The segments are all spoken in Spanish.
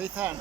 Ethan.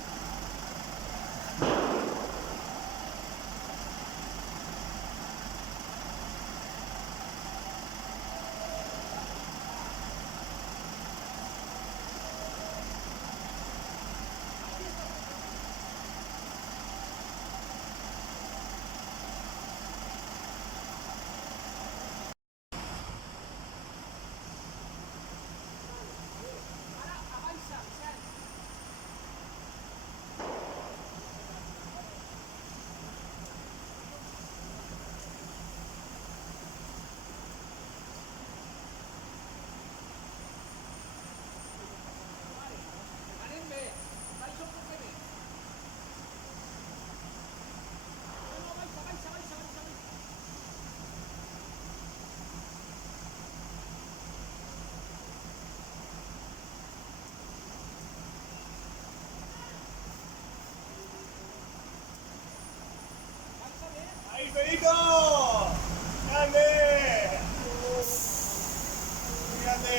¡Ahí, Federico! ¡Grande! ¡Grande!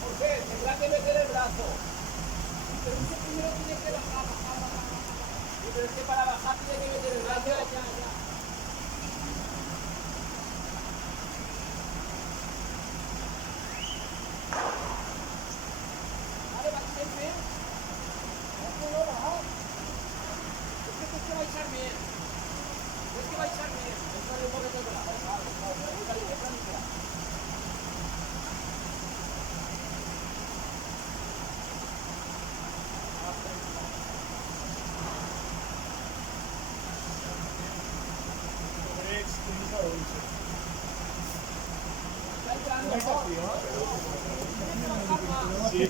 José, tendrá que meter el brazo. Pero usted primero tiene que bajar. Pero es que para bajar tiene que meter el brazo. Ya. Vale, va siempre. No, bajado. Es que va a echar bien. Es que va a echar bien. Échale un poquito de brazo. Vale. Sí.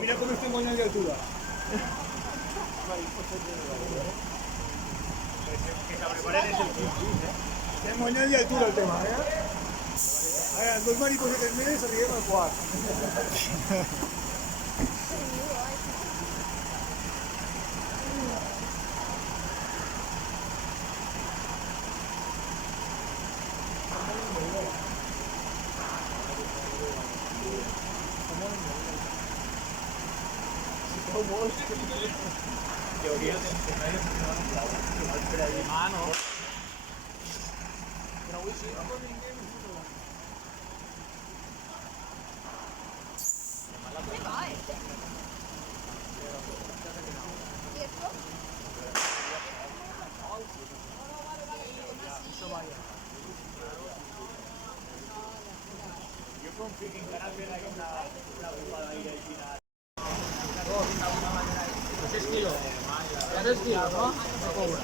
mira cómo estoy moñón de altura. Que se preparen es el King, Es moñón de altura el tema, ¿eh? Ahora, dos maricos de 3 meses arriba al cuarto. teoría de escenarios que van a hablar, que va a esperar ahí. Ah, no. Pero hoy sí, no con ningún. ¿Qué va este? ¿Y esto? Yo confío que en Canal hay una ocupada ahí al final. ¿Qué estilo? ¿Qué estilo, no? No cobra.